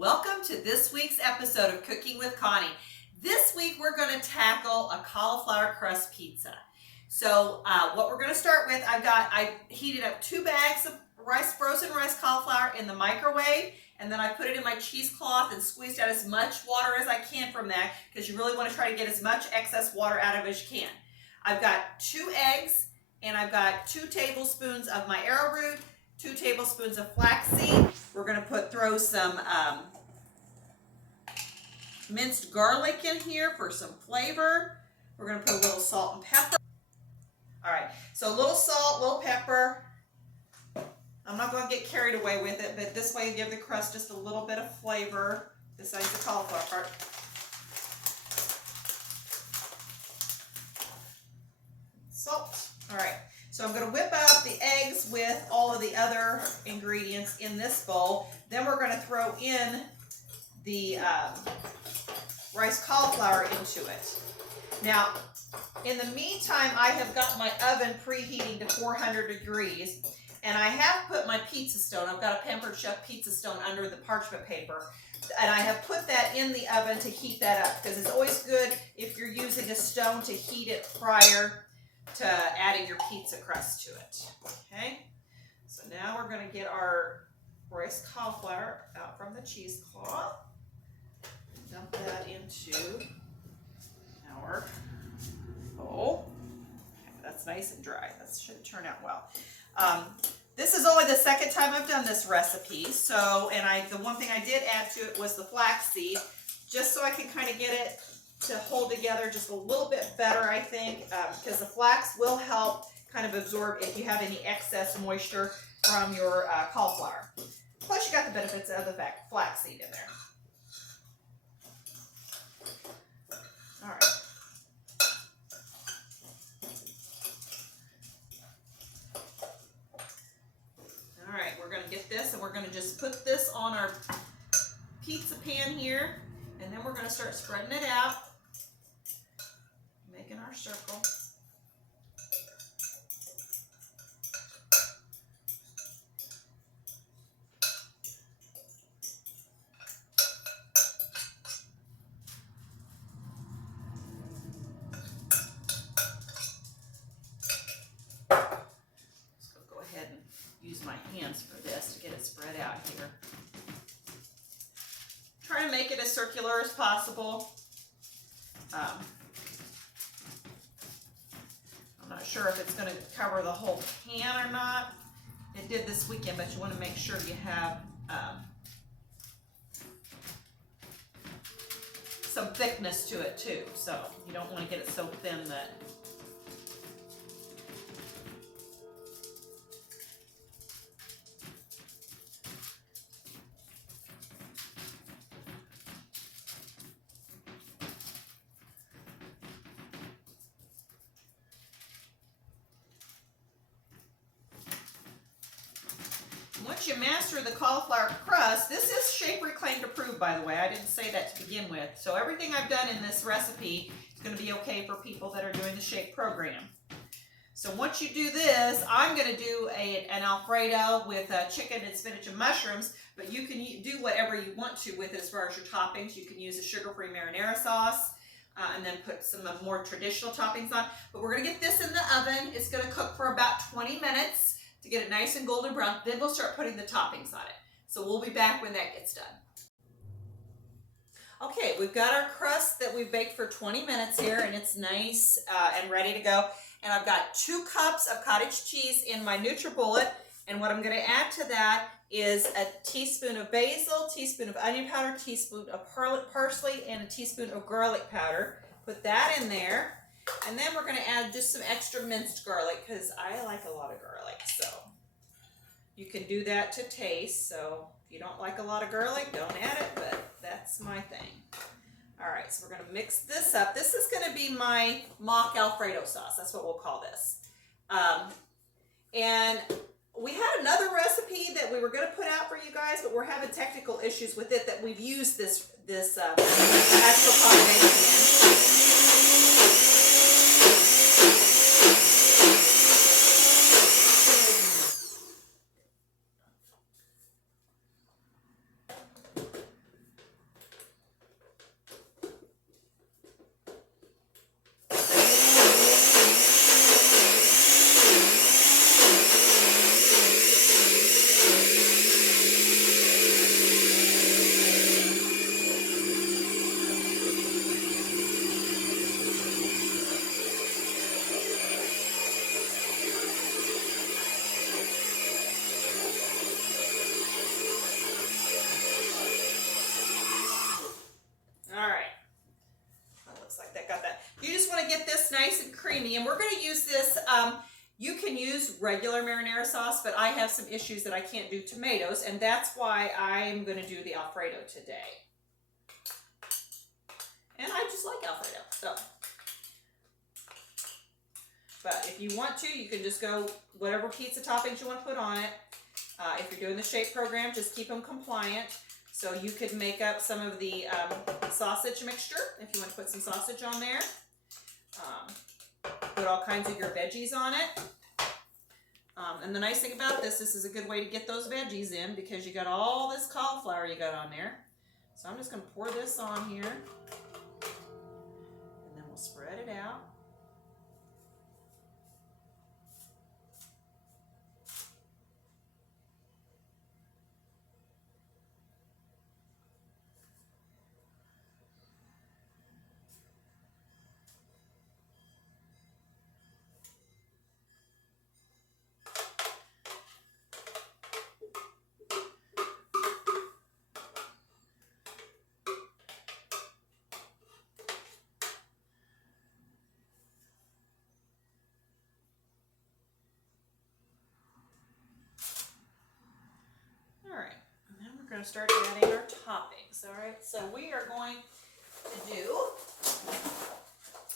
Welcome to this week's episode of Cooking with Connie. This week we're going to tackle a cauliflower crust pizza. So what we're going to start with, I heated up 2 bags of frozen rice cauliflower in the microwave, and then I put it in my cheesecloth and squeezed out as much water as I can from that, because you really want to try to get as much excess water out of it as you can. I've got 2 eggs, and I've got 2 tablespoons of my arrowroot, 2 tablespoons of flaxseed. We're going to throw some minced garlic in here for some flavor. We're going to put a little salt and pepper. All right, so a little salt, a little pepper. I'm not going to get carried away with it, but this way you give the crust just a little bit of flavor besides the cauliflower part. Salt. All right, so I'm going to whip up the eggs with all of the other ingredients in this bowl. Then we're going to throw in the rice cauliflower into it. Now, in the meantime, I have got my oven preheating to 400 degrees, and I have put my pizza stone. I've got a Pampered Chef pizza stone under the parchment paper, and I have put that in the oven to heat that up, because it's always good if you're using a stone to heat it prior to adding your pizza crust to it. Okay, so now we're going to get our rice cauliflower out from the cheesecloth. Dump that into our bowl. Okay, that's nice and dry. That should turn out well. This is only the second time I've done this recipe, so the one thing I did add to it was the flaxseed, just so I can kind of get it to hold together just a little bit better, I think, because the flax will help kind of absorb if you have any excess moisture from your cauliflower. Plus, you got the benefits of the flaxseed in there. All right. All right, we're going to get this, and we're going to just put this on our pizza pan here, and then we're going to start spreading it out, making our circle. Use my hands for this to get it spread out here. Try to make it as circular as possible. I'm not sure if it's going to cover the whole pan or not. It did this weekend, but you want to make sure you have some thickness to it too. So you don't want to get it so thin that once you master the cauliflower crust, this is shape reclaimed approved, by the way. I didn't say that to begin with. So everything I've done in this recipe is going to be okay for people that are doing the shape program. So once you do this, I'm going to do an Alfredo with chicken and spinach and mushrooms, but you can do whatever you want to with it as far as your toppings. You can use a sugar-free marinara sauce and then put some more traditional toppings on. But we're going to get this in the oven. It's going to cook for about 20 minutes. To get it nice and golden brown, then we'll start putting the toppings on it. So we'll be back when that gets done. Okay, we've got our crust that we've baked for 20 minutes here, and it's nice and ready to go. And I've got 2 cups of cottage cheese in my NutriBullet, and what I'm going to add to that is a teaspoon of basil, teaspoon of onion powder, teaspoon of parsley, and a teaspoon of garlic powder. Put that in there. And then we're going to add just some extra minced garlic, because I like a lot of garlic. So you can do that to taste. So if you don't like a lot of garlic, don't add it, but that's my thing. All right, so we're going to mix this up. This is going to be my mock Alfredo sauce. That's what we'll call this. And we had another recipe that we were going to put out for you guys, but we're having technical issues with it that we've used this actual combination in. creamy, and we're going to use this. You can use regular marinara sauce, but I have some issues that I can't do tomatoes, and that's why I'm going to do the Alfredo today. And I just like Alfredo, so. But if you want to, you can just go whatever pizza toppings you want to put on it. If you're doing the shape program, just keep them compliant. So you could make up some of the sausage mixture if you want to put some sausage on there. Put all kinds of your veggies on it. And the nice thing about this is a good way to get those veggies in because you got all this cauliflower you got on there. So I'm just going to pour this on here. And then we'll spread it out. Going to start adding our toppings. All right, so we are going to do,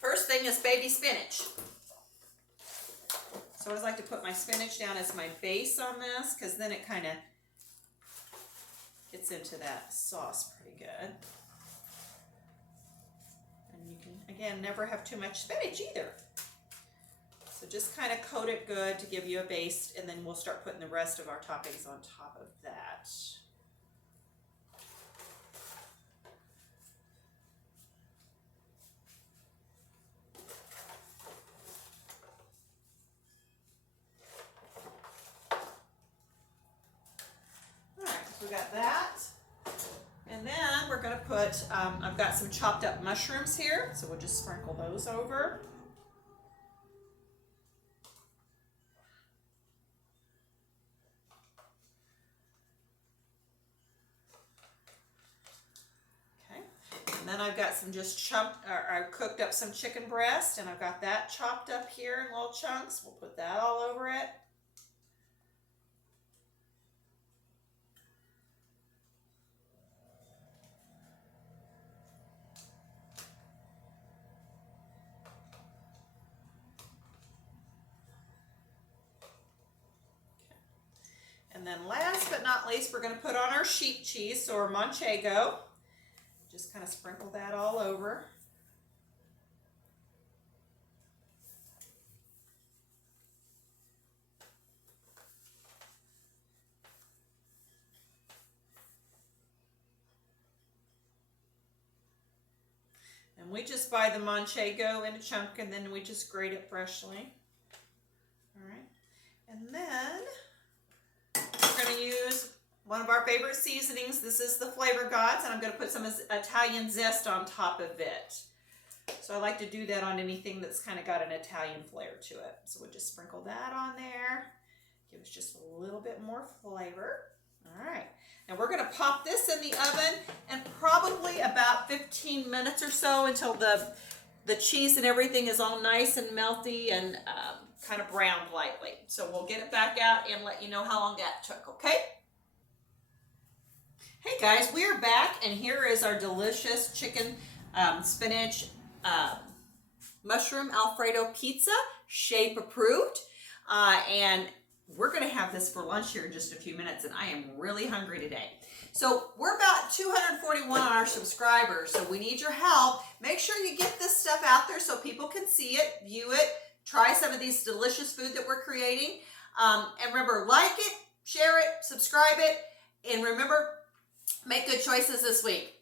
first thing is baby spinach. So I always like to put my spinach down as my base on this because then it kind of gets into that sauce pretty good. And you can, again, never have too much spinach either. So just kind of coat it good to give you a base, and then we'll start putting the rest of our toppings on top of that. We got that, and then we're going to put, I've got some chopped up mushrooms here, so we'll just sprinkle those over. Okay, and then I've got some just I cooked up some chicken breast, and I've got that chopped up here in little chunks. We'll put that all over it. And then last but not least, we're going to put on our sheep cheese, so our manchego. Just kind of sprinkle that all over. And we just buy the manchego in a chunk, and then we just grate it freshly. All right. And then we're going to use one of our favorite seasonings. This is the Flavor Gods, and I'm going to put some Italian zest on top of it. So I like to do that on anything that's kind of got an Italian flair to it. So we'll just sprinkle that on there. Give us just a little bit more flavor. All right. Now we're going to pop this in the oven and probably about 15 minutes or so until the cheese and everything is all nice and melty and kind of browned lightly. So we'll get it back out and let you know how long that took, okay? Hey guys, we are back, and here is our delicious chicken spinach mushroom Alfredo pizza, shape approved. And we're going to have this for lunch here in just a few minutes, and I am really hungry today. So we're about 241 on our subscribers, so we need your help. Make sure you get this stuff out there so people can see it, view it, try some of these delicious food that we're creating. And remember, like it, share it, subscribe it, and remember, make good choices this week.